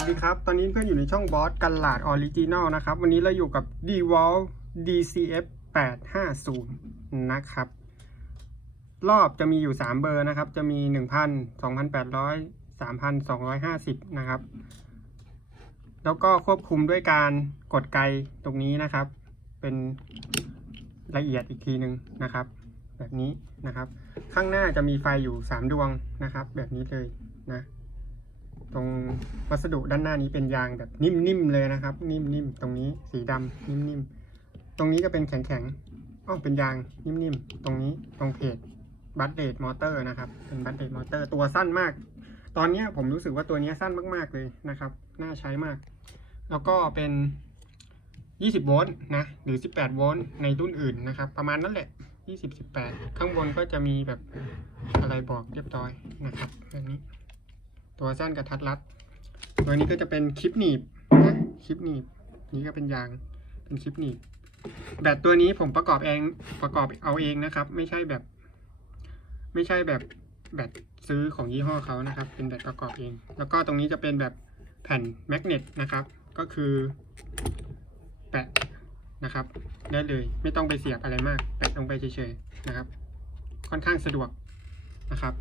สดีครับ ตอนนี้เพื่อนอยู่ในช่องบอสกันหลาดออริจินอลนะครับ วันนี้เราอยู่กับ d w a l DCF 850 นะครับ รอบจะมีอยู่ 3 เบอร์นะครับ จะมี 1,000 2,800 3,250 นะครับ แล้วก็ควบคุมด้วยการกดไกตรงนี้นะครับ เป็นละเอียดอีกทีหนึ่งนะครับ แบบนี้นะครับ ข้างหน้าจะมีไฟอยู่ 3 ดวงนะครับ แบบนี้เลยนะ ตรงวัสดุด้านหน้านี้เป็นยางแบบนิ่มๆเลยนะครับ นิ่มๆตรงนี้สีดำนิ่มๆตรงนี้ก็เป็นแข็งๆอ้อเป็นยางนิ่มๆตรงนี้ตรงเพจบัตเดดมอเตอร์นะครับเป็นบัตเดดมอเตอร์ตัวสั้นมาก ตอนนี้ผมรู้สึกว่าตัวนี้สั้นมากๆเลยนะครับน่าใช้มาก แล้วก็เป็น 20 โวลต์นะหรือ 18 โวลต์ในรุ่นอื่นนะครับ ประมาณนั้นแหละ 20 18 ข้างบนก็จะมีแบบอะไรบอกเรียบร้อยนะครับแบบนี้ ตัวสั้นกระทัดรัด ตัวนี้ก็จะเป็นคลิปหนีบนะคลิปหนีบ นี้ก็เป็นยาง เป็นคลิปหนีบ แบตตัวนี้ผมประกอบเอง ประกอบเอาเองนะครับ ไม่ใช่แบบ ไม่ใช่แบบแบตซื้อของยี่ห้อเขานะครับ เป็นแบตประกอบเอง แล้วก็ตรงนี้จะเป็นแบบแผ่นแมกเนตนะครับ ก็คือแปะนะครับ ได้เลย ไม่ต้องไปเสียบอะไรมาก แปะลงไปเฉยๆนะครับ ค่อนข้างสะดวกนะครับ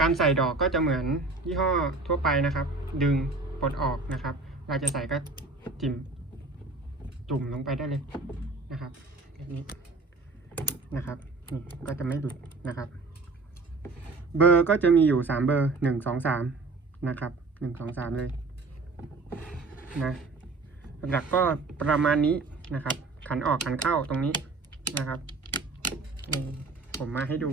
การใส่ดอกก็จะเหมือนยี่ห้อทั่วไปนะครับ ดึงปลดออกนะครับเราจะใส่ก็จิ้มจุ่มลงไปได้เลยนะครับแบบนี้นะครับนี่ก็จะไม่หลุดนะครับ เบอร์ก็จะมีอยู่สามเบอร์หนึ่งสองสามนะครับหนึ่งสองสามเลยนะหลักก็ประมาณนี้นะครับ ขันออกขันเข้าตรงนี้นะครับนี่ ผมมาให้ดู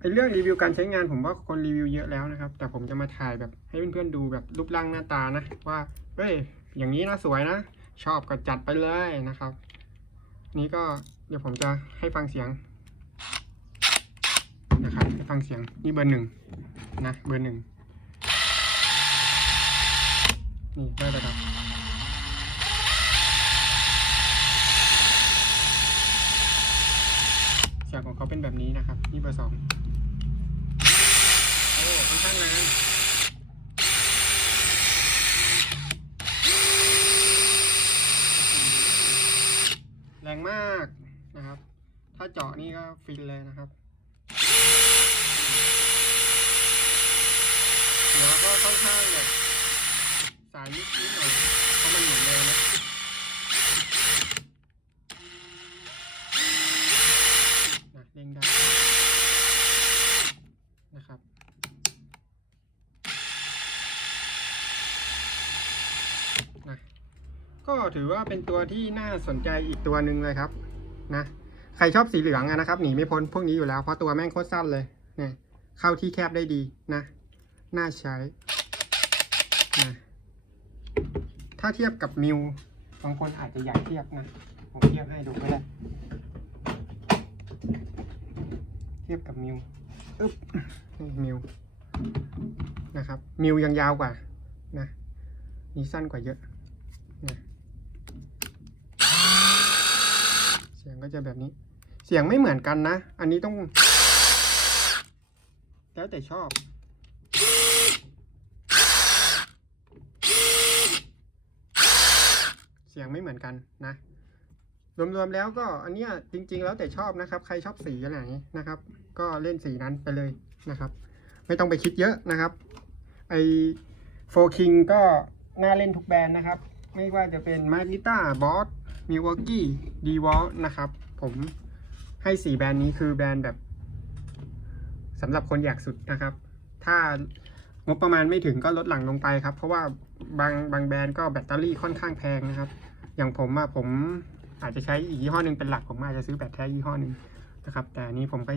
ไอ้เรื่องรีวิวการใช้งานผมว่าคนรีวิวเยอะแล้วนะครับ แต่ผมจะมาถ่ายแบบให้เพื่อนๆดูแบบรูปร่างหน้าตานะ ว่าเฮ้ยอย่างนี้นะสวยนะ ชอบก็จัดไปเลยนะครับ นี้ก็เดี๋ยวผมจะให้ฟังเสียงนะครับฟังเสียงนี่เบอร์หนึ่งนะเบอร์หนึ่งนี่ได้ระดับ เขาเป็นแบบนี้นะครับนี่เบอร์สองโอ้ค่อนข้างแรงแรงมากนะครับ ถ้าเจาะนี่ก็ฟินเลยนะครับหัวก็ค่อนข้างแบบสายนิดนิดหน่อยเพราะมันเหมือนเลยนะ นะเร่งได้นะครับนะ ก็ถือว่าเป็นตัวที่น่าสนใจอีกตัวหนึ่งเลยครับนะใครชอบสีเหลืองอะนะครับหนีไม่พ้นพวกนี้อยู่แล้วเพราะตัวแม่งโคตรสั้นเลยเนี่ยเข้าที่แคบได้ดีนะน่าใช้นะถ้าเทียบกับมิวบางคนอาจจะอยากเทียบนะผมเทียบให้ดูก็ได้เทียบกับมิวอึ๊บนี่มิวนะครับมิวยังยาวกว่านะนี่สั้นกว่าเยอะเสียงก็จะแบบนี้ เสียงไม่เหมือนกันนะ อันนี้ต้อง แล้วแต่ชอบ เสียงไม่เหมือนกันนะ รวมๆแล้วก็อันเนี้ยจริง ๆ แล้วแต่ชอบนะครับ ใครชอบสีอะไรนะครับ ก็เล่นสีนั้นไปเลยนะครับ ไม่ต้องไปคิดเยอะนะครับ ไอโฟคิงก็น่าเล่นทุกแบรนด์นะครับ ไม่ว่าจะเป็นมาริต้าบอส มิวอกกี้ดีวอลนะครับ ผมให้สีแบรนด์นี้คือแบรนด์แบบสำหรับคนอยากสุดนะครับ ถ้างบประมาณไม่ถึงก็ลดหลั่งลงไปครับ เพราะว่าบางบางแบรนด์ก็แบตเตอรี่ค่อนข้างแพงนะครับ อย่างผมอะผมอาจจะใช้อีกยี่ห้อหนึ่งเป็นหลักผมอาจจะซื้อแบตแท้ยี่ห้อหนึ่งนะครับ แต่อันนี้ผมก็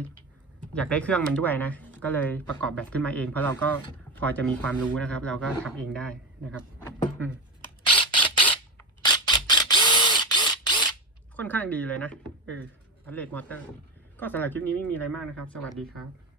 อยากได้เครื่องมันด้วยนะ ก็เลยประกอบแบตขึ้นมาเอง เพราะเราก็พอจะมีความรู้นะครับ เราก็ทำเองได้นะครับ อืม ค่อนข้างดีเลยนะเออพันเลดมอเตอร์ ก็สำหรับคลิปนี้ไม่มีอะไรมากนะครับ สวัสดีครับ